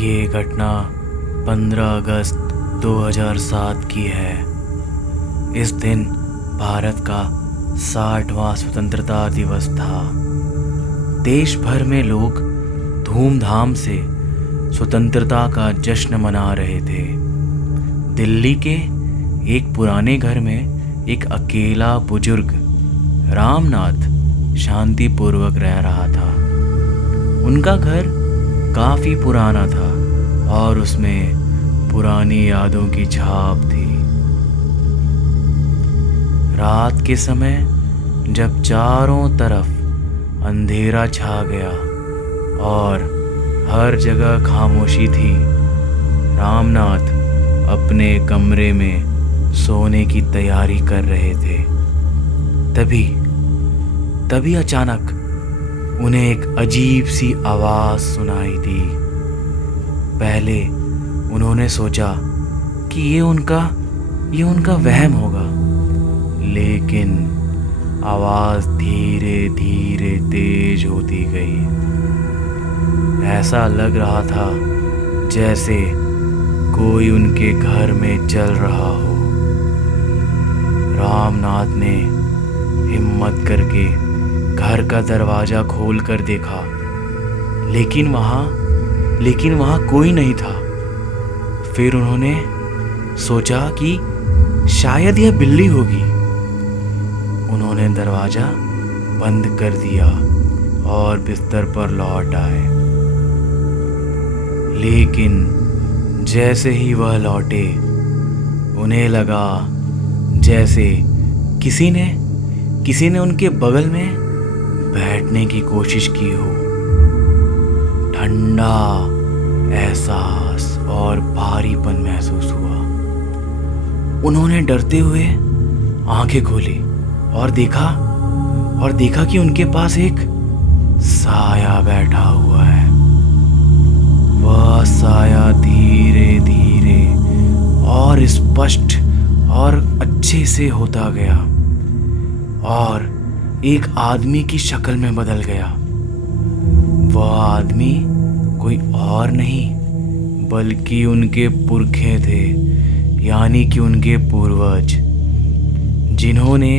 ये घटना 15 अगस्त 2007 की है। इस दिन भारत का 60वां स्वतंत्रता दिवस था। देश भर में लोग धूमधाम से स्वतंत्रता का जश्न मना रहे थे। दिल्ली के एक पुराने घर में एक अकेला बुजुर्ग रामनाथ शांतिपूर्वक रह रहा था। उनका घर काफ़ी पुराना था और उसमें पुरानी यादों की छाप थी। रात के समय जब चारों तरफ अंधेरा छा गया और हर जगह खामोशी थी, रामनाथ अपने कमरे में सोने की तैयारी कर रहे थे। तभी अचानक उन्हें एक अजीब सी आवाज़ सुनाई दी। पहले उन्होंने सोचा कि ये उनका वहम होगा, लेकिन आवाज़ धीरे धीरे तेज होती गई। ऐसा लग रहा था जैसे कोई उनके घर में चल रहा हो। रामनाथ ने हिम्मत करके घर का दरवाज़ा खोल कर देखा, लेकिन वहाँ कोई नहीं था। फिर उन्होंने सोचा कि शायद यह बिल्ली होगी। उन्होंने दरवाज़ा बंद कर दिया और बिस्तर पर लौट आए। लेकिन जैसे ही वह लौटे, उन्हें लगा जैसे किसी ने उनके बगल में बैठने की कोशिश की हो। ठंडा एहसास और भारीपन महसूस हुआ। उन्होंने डरते हुए आंखें खोली और देखा कि उनके पास एक साया बैठा हुआ है। वह साया धीरे धीरे और स्पष्ट और अच्छे से होता गया और एक आदमी की शक्ल में बदल गया। वह आदमी कोई और नहीं बल्कि उनके पुरखे थे, यानी कि उनके पूर्वज, जिन्होंने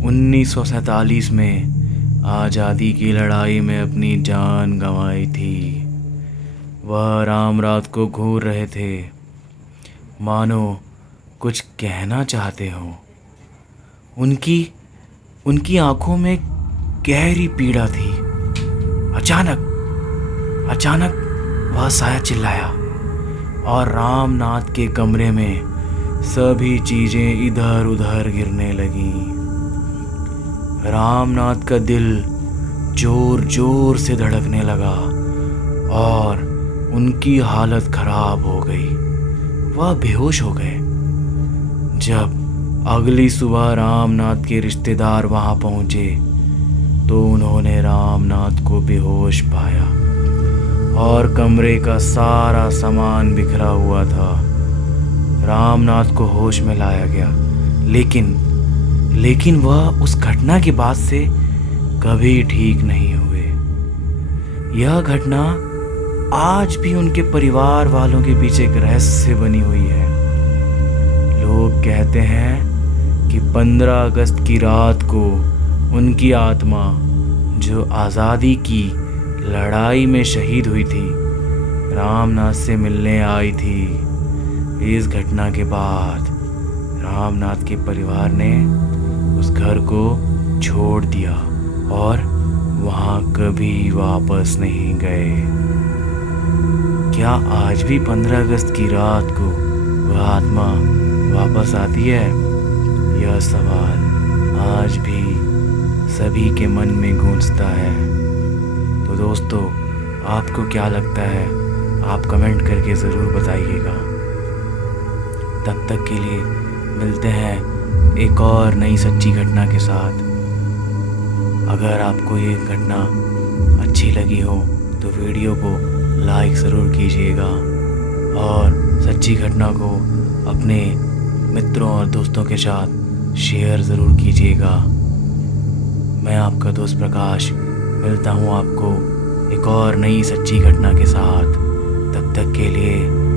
1947 में आज़ादी की लड़ाई में अपनी जान गंवाई थी। वह रामनाथ को घूर रहे थे, मानो कुछ कहना चाहते हों। उनकी आंखों में गहरी पीड़ा थी। अचानक वह साया चिल्लाया और रामनाथ के कमरे में सभी चीजें इधर उधर गिरने लगीं। रामनाथ का दिल जोर जोर से धड़कने लगा और उनकी हालत खराब हो गई। वह बेहोश हो गए। जब अगली सुबह रामनाथ के रिश्तेदार वहां पहुंचे तो उन्होंने रामनाथ को बेहोश पाया और कमरे का सारा सामान बिखरा हुआ था। रामनाथ को होश में लाया गया, लेकिन वह उस घटना के बाद से कभी ठीक नहीं हुए। यह घटना आज भी उनके परिवार वालों के बीच एक रहस्य बनी हुई है। लोग कहते हैं कि 15 अगस्त की रात को उनकी आत्मा, जो आज़ादी की लड़ाई में शहीद हुई थी, रामनाथ से मिलने आई थी। इस घटना के बाद रामनाथ के परिवार ने उस घर को छोड़ दिया और वहाँ कभी वापस नहीं गए। क्या आज भी 15 अगस्त की रात को वह आत्मा वापस आती है? यह सवाल आज भी सभी के मन में गूंजता है। तो दोस्तों, आपको क्या लगता है? आप कमेंट करके ज़रूर बताइएगा। तब तक के लिए मिलते हैं एक और नई सच्ची घटना के साथ। अगर आपको ये घटना अच्छी लगी हो तो वीडियो को लाइक ज़रूर कीजिएगा और सच्ची घटना को अपने मित्रों और दोस्तों के साथ शेयर ज़रूर कीजिएगा। मैं आपका दोस्त प्रकाश मिलता हूँ आपको एक और नई सच्ची घटना के साथ। तब तक तक के लिए